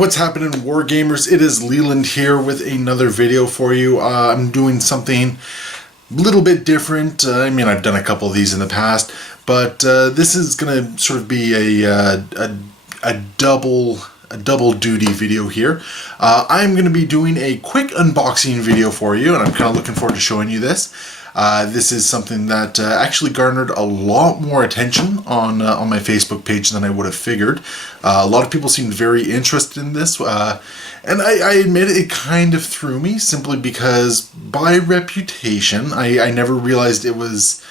what's happening, Wargamers? It is Leland here with another video for you. I'm doing something a little bit different. I mean, I've done a couple of these in the past, but this is going to sort of be a double duty video here. I'm going to be doing a quick unboxing video for you, and I'm kind of looking forward to showing you this. This is something that actually garnered a lot more attention on my Facebook page than I would have figured. A lot of people seemed very interested in this, and I admit it kind of threw me, simply because by reputation, I never realized it was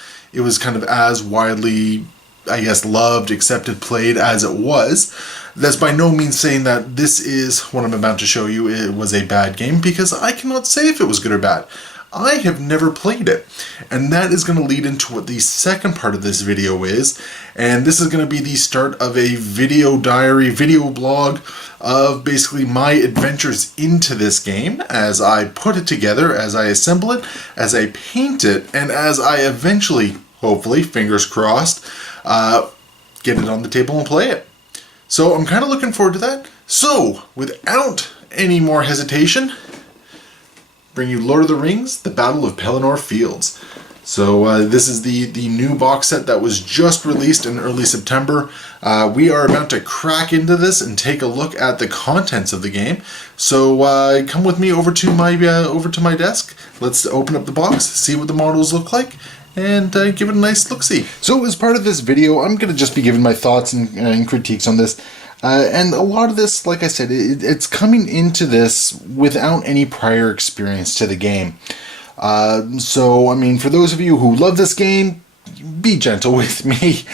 kind of as widely, I guess, loved, accepted, played as it was. That's by no means saying that this is what I'm about to show you. It was a bad game, because I cannot say if it was good or bad. I have never played it, and that is going to lead into what the second part of this video is, and this is going to be the start of a video diary, video blog of basically my adventures into this game as I put it together, as I assemble it, as I paint it, and as I eventually, hopefully, fingers crossed, get it on the table and play it. So I'm kind of looking forward to that. So, without any more hesitation, bring you Lord of the Rings, The Battle of Pelennor Fields. So this is the new box set that was just released in early September. We are about to crack into this and take a look at the contents of the game. So come with me over to my desk. Let's open up the box, see what the models look like, and give it a nice look-see. So as part of this video, I'm going to just be giving my thoughts and critiques on this. And a lot of this, like I said, it's coming into this without any prior experience to the game. So, I mean, for those of you who love this game, be gentle with me.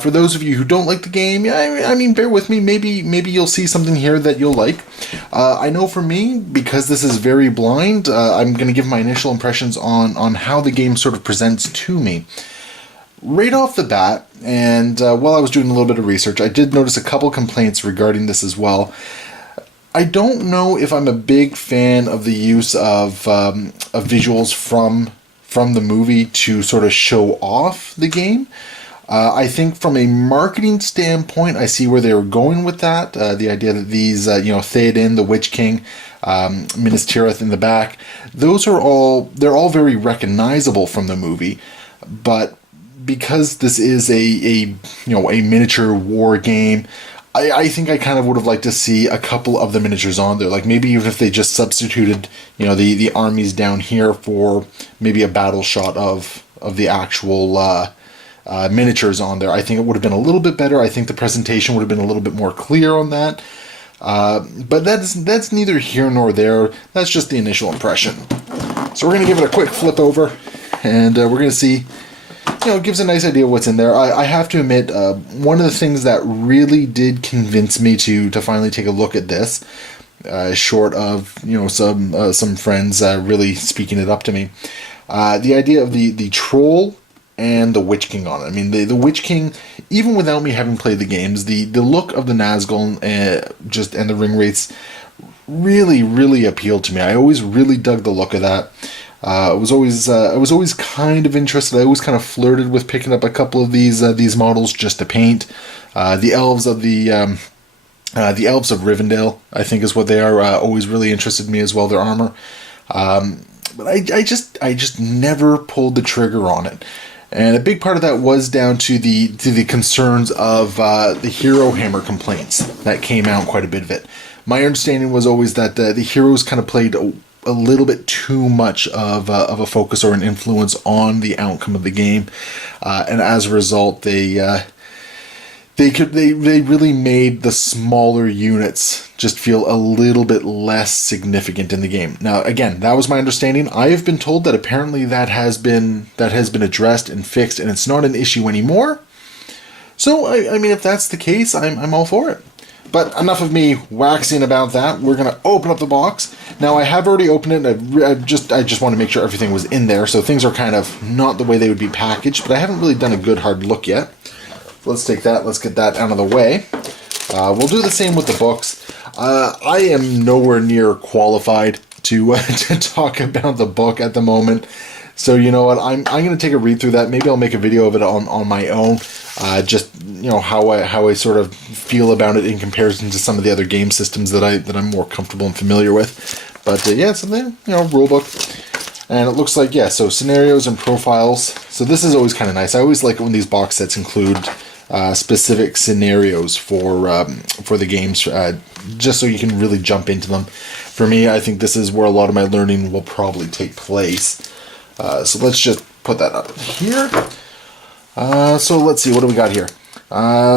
For those of you who don't like the game, I mean, bear with me. Maybe you'll see something here that you'll like. I know for me, because this is very blind, I'm going to give my initial impressions on how the game sort of presents to me. Right off the bat, and while I was doing a little bit of research, I did notice a couple complaints regarding this as well. I don't know if I'm a big fan of the use of visuals from the movie to sort of show off the game. I think from a marketing standpoint, I see where they were going with that. The idea that these, Theoden, the Witch-King, Minas Tirith in the back, they're all very recognizable from the movie, but because this is a miniature war game, I think I kind of would have liked to see a couple of the miniatures on there. Like maybe even if they just substituted, the armies down here for maybe a battle shot of the actual miniatures on there. I think it would have been a little bit better. I think the presentation would have been a little bit more clear on that. But that's neither here nor there. That's just the initial impression. So we're going to give it a quick flip over, and we're going to see. It gives a nice idea of what's in there. I have to admit, one of the things that really did convince me to finally take a look at this, short of some friends really speaking it up to me, the idea of the troll and the Witch-King on it. I mean, the Witch-King, even without me having played the games, the look of the Nazgul and the ring wraiths really appealed to me. I always really dug the look of that. I was always kind of interested. I always kind of flirted with picking up a couple of these models just to paint. The elves of Rivendell, I think, is what they are. Always really interested me as well. Their armor, but I just never pulled the trigger on it. And a big part of that was down to the concerns of the hero hammer complaints that came out quite a bit of it. My understanding was always that the heroes kind of played a little bit too much of a focus or an influence on the outcome of the game, and as a result, they really made the smaller units just feel a little bit less significant in the game. Now, again, that was my understanding. I have been told that apparently that has been addressed and fixed, and it's not an issue anymore. So, I mean, if that's the case, I'm all for it. But enough of me waxing about that. We're going to open up the box. Now, I have already opened it, and I just want to make sure everything was in there, so things are kind of not the way they would be packaged, but I haven't really done a good hard look yet. Let's take that. Let's get that out of the way. We'll do the same with the books. I am nowhere near qualified to talk about the book at the moment. So you know what, I'm going to take a read through that. Maybe I'll make a video of it on my own. Just, you know, how I sort of feel about it in comparison to some of the other game systems that I'm more comfortable and familiar with. But yeah, so there, you know, rulebook. And it looks like, yeah, so scenarios and profiles. So this is always kind of nice. I always like it when these box sets include specific scenarios for the games, just so you can really jump into them. For me, I think this is where a lot of my learning will probably take place. So let's just put that up here. So let's see, what do we got here?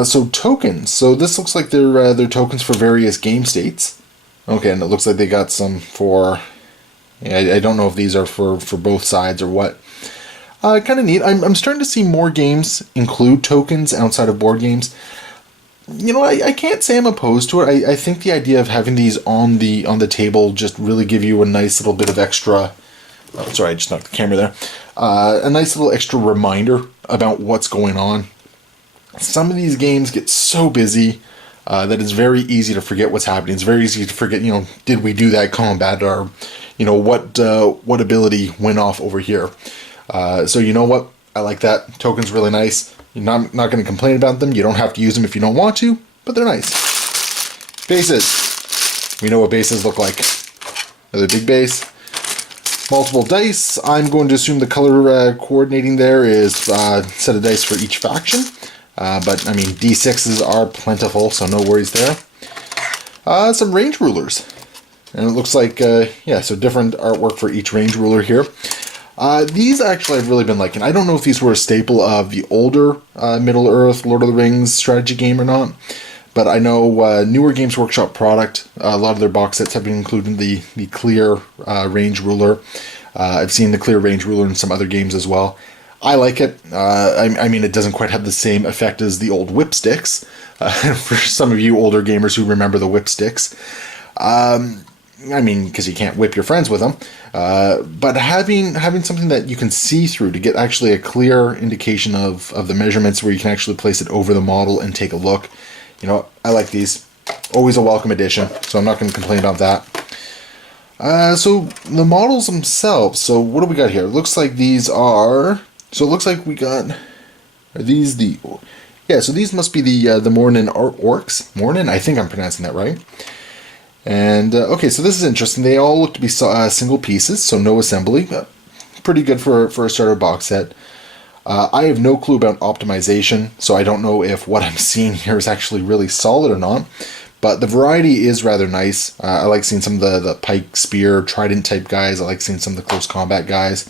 So tokens. So this looks like they're tokens for various game states. Okay, and it looks like they got some for... I don't know if these are for both sides or what. Kind of neat. I'm starting to see more games include tokens outside of board games. You know, I can't say I'm opposed to it. I think the idea of having these on the table just really give you a nice little bit of extra... Oh, sorry, I just knocked the camera there. A nice little extra reminder about what's going on. Some of these games get so busy that it's very easy to forget what's happening. It's very easy to forget, you know, did we do that combat, or, you know, what ability went off over here. So you know what? I like that. Token's really nice. You're not going to complain about them. You don't have to use them if you don't want to, but they're nice. Bases. We know what bases look like. Another big base. Multiple dice. I'm going to assume the color coordinating there is set of dice for each faction. But, I mean, D6s are plentiful, so no worries there. Some range rulers. And it looks like, yeah, so different artwork for each range ruler here. These actually I've really been liking. I don't know if these were a staple of the older Middle-earth, Lord of the Rings strategy game or not. But I know newer Games Workshop product, a lot of their box sets have been including the clear range ruler. I've seen the clear range ruler in some other games as well. I like it. I mean, it doesn't quite have the same effect as the old whipsticks. For some of you older gamers who remember the whipsticks. I mean, because you can't whip your friends with them. But having something that you can see through to get actually a clear indication of the measurements, where you can actually place it over the model and take a look. You know, I like these. Always a welcome addition, so I'm not going to complain about that. So the models themselves, so what do we got here? It looks like these are... So it looks like we got... Are these the... Yeah, so these must be the Mornin orcs. Mornin? I think I'm pronouncing that right. And, okay, so this is interesting. They all look to be single pieces, so no assembly. Pretty good for a starter box set. I have no clue about optimization, so I don't know if what I'm seeing here is actually really solid or not. But the variety is rather nice. I like seeing some of the pike, spear, trident type guys. I like seeing some of the close combat guys.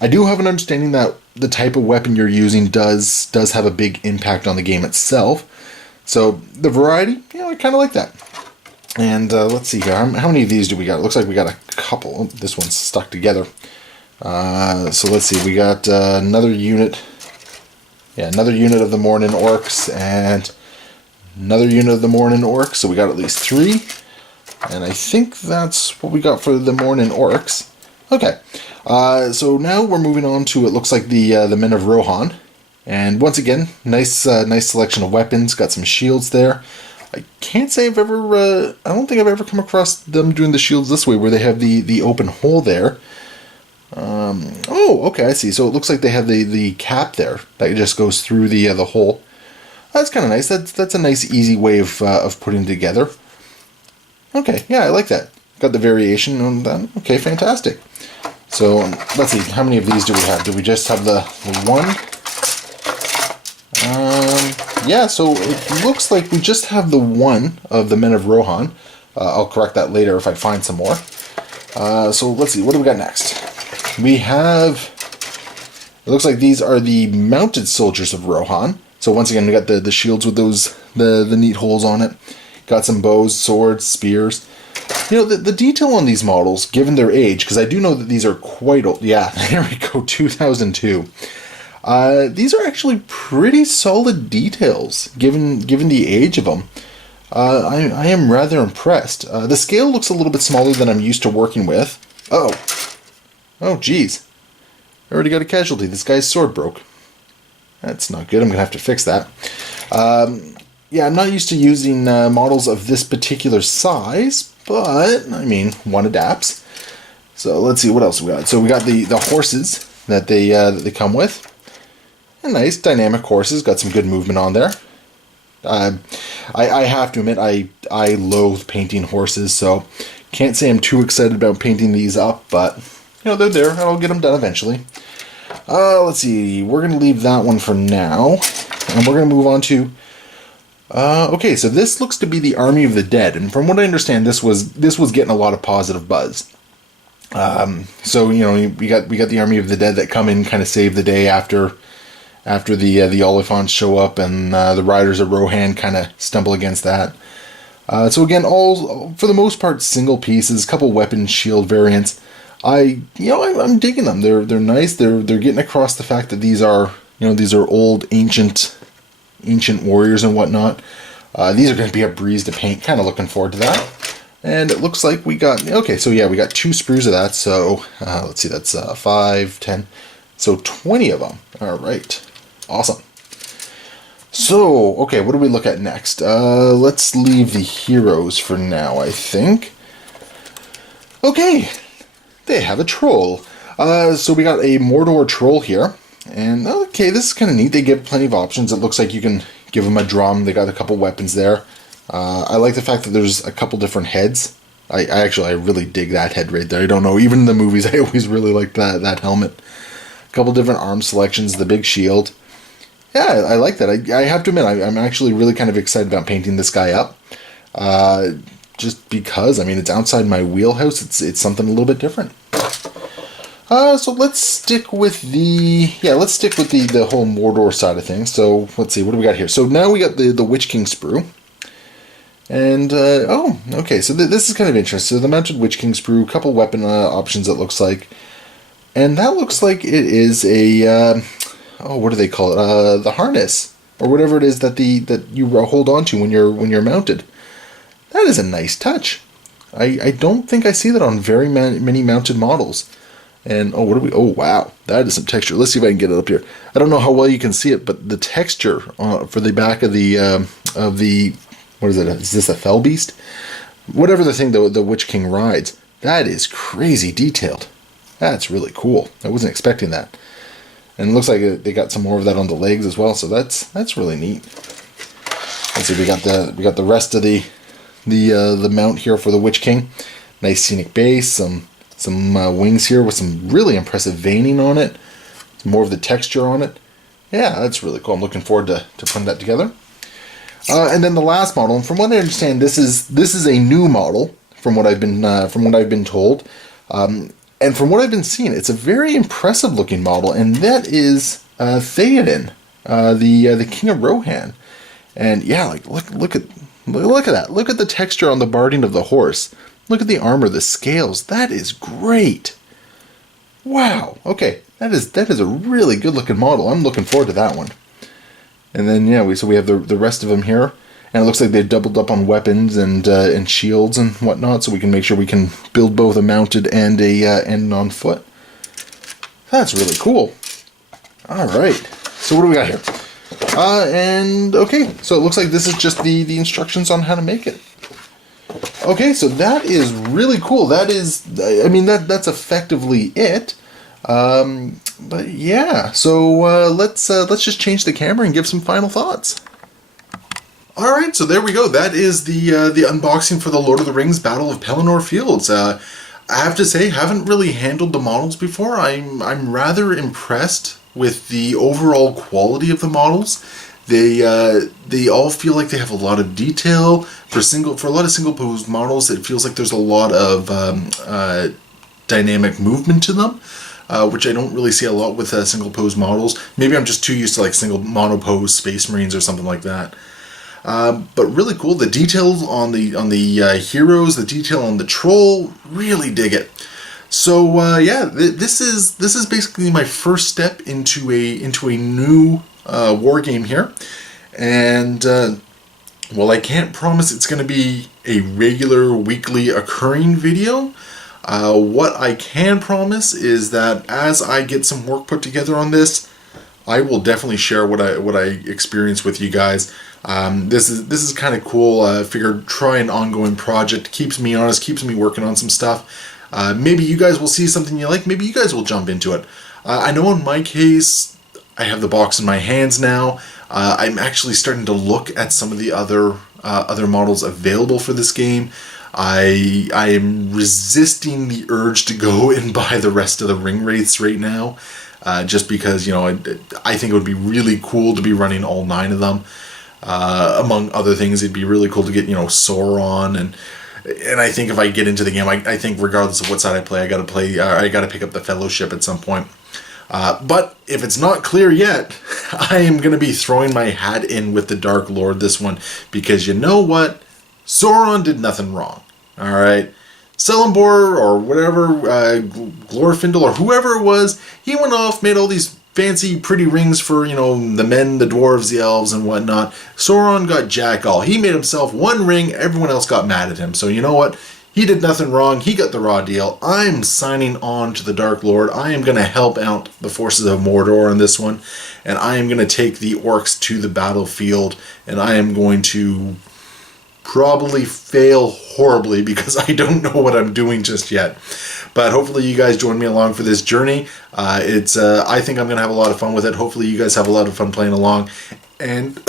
I do have an understanding that the type of weapon you're using does have a big impact on the game itself. So the variety, you know, I kind of like that. And let's see here. How many of these do we got? It looks like we got a couple. Oh, this one's stuck together. So let's see. We got another unit. Yeah, another unit of the Mornin orcs and another unit of the Mornin orcs. So we got at least 3. And I think that's what we got for the Mornin orcs. Okay. So now we're moving on to, it looks like the men of Rohan. And once again, nice selection of weapons. Got some shields there. I can't say I've ever, I don't think I've ever come across them doing the shields this way, where they have the open hole there. Oh, okay, I see. So it looks like they have the cap there that just goes through the hole. That's kind of nice. That's a nice, easy way of putting it together. Okay, yeah, I like that. Got the variation on that. Okay, fantastic. So let's see, how many of these do we have? Do we just have the one? Yeah, so it looks like we just have the one of the Men of Rohan. I'll correct that later if I find some more. So let's see, what do we got next? We have, it looks like these are the mounted soldiers of Rohan. So once again, we got the shields with those, the neat holes on it. Got some bows, swords, spears. You know, the detail on these models, given their age, because I do know that these are quite old. Yeah, there we go, 2002. These are actually pretty solid details, given the age of them. I am rather impressed. The scale looks a little bit smaller than I'm used to working with. Oh, geez. I already got a casualty. This guy's sword broke. That's not good. I'm going to have to fix that. Yeah, I'm not used to using models of this particular size, but, I mean, one adapts. So let's see, what else we got? So we got the horses. that they come with. And nice dynamic horses, got some good movement on there. I have to admit, I loathe painting horses, so can't say I'm too excited about painting these up, but you know, they're there, and I'll get them done eventually. Let's see, we're going to leave that one for now, and we're going to move on to... okay, so this looks to be the Army of the Dead, and from what I understand, this was getting a lot of positive buzz. So you know, we got the Army of the Dead that come in, kind of save the day after the Oliphants show up, and the Riders of Rohan kind of stumble against that. So again, all for the most part single pieces, couple weapon shield variants. I'm digging them. They're nice. They're getting across the fact that these are old ancient warriors and whatnot. These are going to be a breeze to paint. Kind of looking forward to that. And it looks like we got, okay, so yeah, we got 2 sprues of that. So let's see, that's 5, 10, so 20 of them. All right, awesome. So, okay, what do we look at next? Let's leave the heroes for now, I think. Okay, they have a troll. So we got a Mordor Troll here. And, okay, this is kind of neat. They give plenty of options. It looks like you can give them a drum. They got a couple weapons there. I like the fact that there's a couple different heads. I really dig that head right there. I don't know, even in the movies, I always really liked that helmet. A couple different arm selections, the big shield. Yeah, I like that. I have to admit, I'm actually really kind of excited about painting this guy up. Just because, I mean, it's outside my wheelhouse. It's something a little bit different. So let's stick with the whole Mordor side of things. So let's see, what do we got here? So now we got the Witch-King Sprue. And, okay, so this is kind of interesting. So the mounted Witch-King Sprue, couple weapon options it looks like. And that looks like it is a... what do they call it? The harness, or whatever it is that you hold on to when you're mounted. That is a nice touch. I don't think I see that on very many mounted models. And oh wow, that is some texture. Let's see if I can get it up here. I don't know how well you can see it, but the texture for the back of the what is it? Is this a fell beast? Whatever the thing the Witch King rides. That is crazy detailed. That's really cool. I wasn't expecting that. And it looks like they got some more of that on the legs as well, so that's really neat. Let's see, we got the rest of the mount here for the Witch King. Nice scenic base, some wings here with some really impressive veining on it. Some more of the texture on it. Yeah, that's really cool. I'm looking forward to putting that together. And then the last model, and from what I understand, this is a new model from what I've been told. And from what I've been seeing, it's a very impressive looking model, and that is Theoden, the King of Rohan. And yeah, like look at that. Look at the texture on the barding of the horse. Look at the armor, the scales. That is great. Wow. Okay, that is a really good looking model. I'm looking forward to that one. And then yeah, we have the rest of them here. And it looks like they've doubled up on weapons and shields and whatnot, so we can make sure we can build both a mounted and an on foot. That's really cool. All right. So what do we got here? And okay, so it looks like this is just the instructions on how to make it. Okay, so that is really cool. That is, I mean, that's effectively it. But yeah, so let's just change the camera and give some final thoughts. Alright, so there we go. That is the unboxing for the Lord of the Rings Battle of Pelennor Fields. I have to say, haven't really handled the models before. I'm rather impressed with the overall quality of the models. They all feel like they have a lot of detail. For a lot of single pose models, it feels like there's a lot of dynamic movement to them, which I don't really see a lot with single pose models. Maybe I'm just too used to like single monopose Space Marines or something like that. But really cool. The details on the heroes, the detail on the troll, really dig it. So yeah, this is basically my first step into a new war game here, and well, I can't promise it's going to be a regular weekly occurring video. What I can promise is that as I get some work put together on this, I will definitely share what I experience with you guys. This is kind of cool. I figured try an ongoing project, keeps me honest, keeps me working on some stuff. Maybe you guys will see something you like. Maybe you guys will jump into it. I know in my case, I have the box in my hands now. I'm actually starting to look at some of the other models available for this game. I am resisting the urge to go and buy the rest of the ring wraiths right now, just because, you know, I think it would be really cool to be running all 9 of them. Among other things, it'd be really cool to get, you know, Sauron, and I think if I get into the game, I think regardless of what side I play, I gotta pick up the Fellowship at some point. But if it's not clear yet, I am going to be throwing my hat in with the Dark Lord this one, because you know what? Sauron did nothing wrong. Alright? Celeborn or whatever, Glorfindel or whoever it was, he went off, made all these fancy pretty rings for, you know, the men, the dwarves, the elves and whatnot. Sauron got jack all. He made himself one ring, everyone else got mad at him. So you know what? He did nothing wrong. He got the raw deal. I'm signing on to the Dark Lord. I am going to help out the forces of Mordor on this one. And I am going to take the orcs to the battlefield. And I am going to probably fail horribly because I don't know what I'm doing just yet. But hopefully you guys join me along for this journey. I think I'm going to have a lot of fun with it. Hopefully you guys have a lot of fun playing along. And,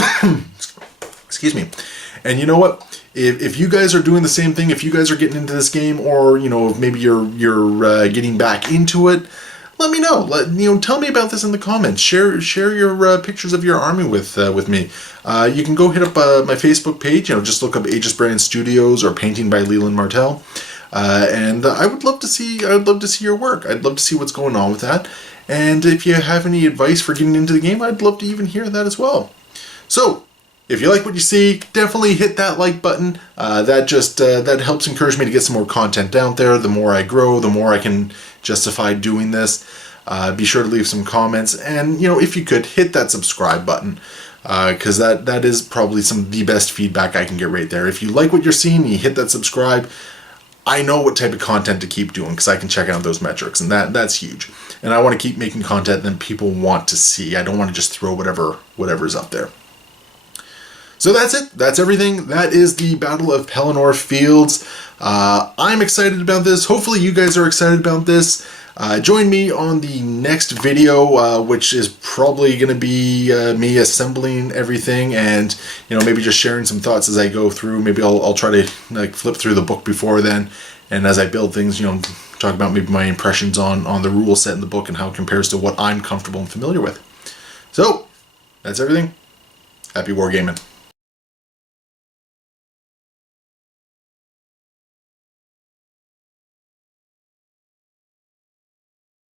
excuse me. And you know what? If you guys are doing the same thing, if you guys are getting into this game, or, you know, maybe you're getting back into it, let me know. Tell me about this in the comments. Share your pictures of your army with me. You can go hit up my Facebook page. You know, just look up Aegisbrand Studios or Painting by Leland Martell. And I would love to see your work. I'd love to see what's going on with that. And if you have any advice for getting into the game, I'd love to even hear that as well. So, if you like what you see, definitely hit that like button. That helps encourage me to get some more content down there. The more I grow, the more I can justify doing this. Be sure to leave some comments, and, you know, if you could, hit that subscribe button, because that is probably some of the best feedback I can get right there. If you like what you're seeing and you hit that subscribe, I know what type of content to keep doing, because I can check out those metrics, and that's huge. And I want to keep making content that people want to see. I don't want to just throw whatever's up there. So that's it. That's everything. That is the Battle of Pelennor Fields. I'm excited about this. Hopefully you guys are excited about this. Join me on the next video, which is probably going to be me assembling everything, and, you know, maybe just sharing some thoughts as I go through. Maybe I'll try to, like, flip through the book before then, and as I build things, you know, talk about maybe my impressions on the rule set in the book and how it compares to what I'm comfortable and familiar with. So that's everything. Happy wargaming.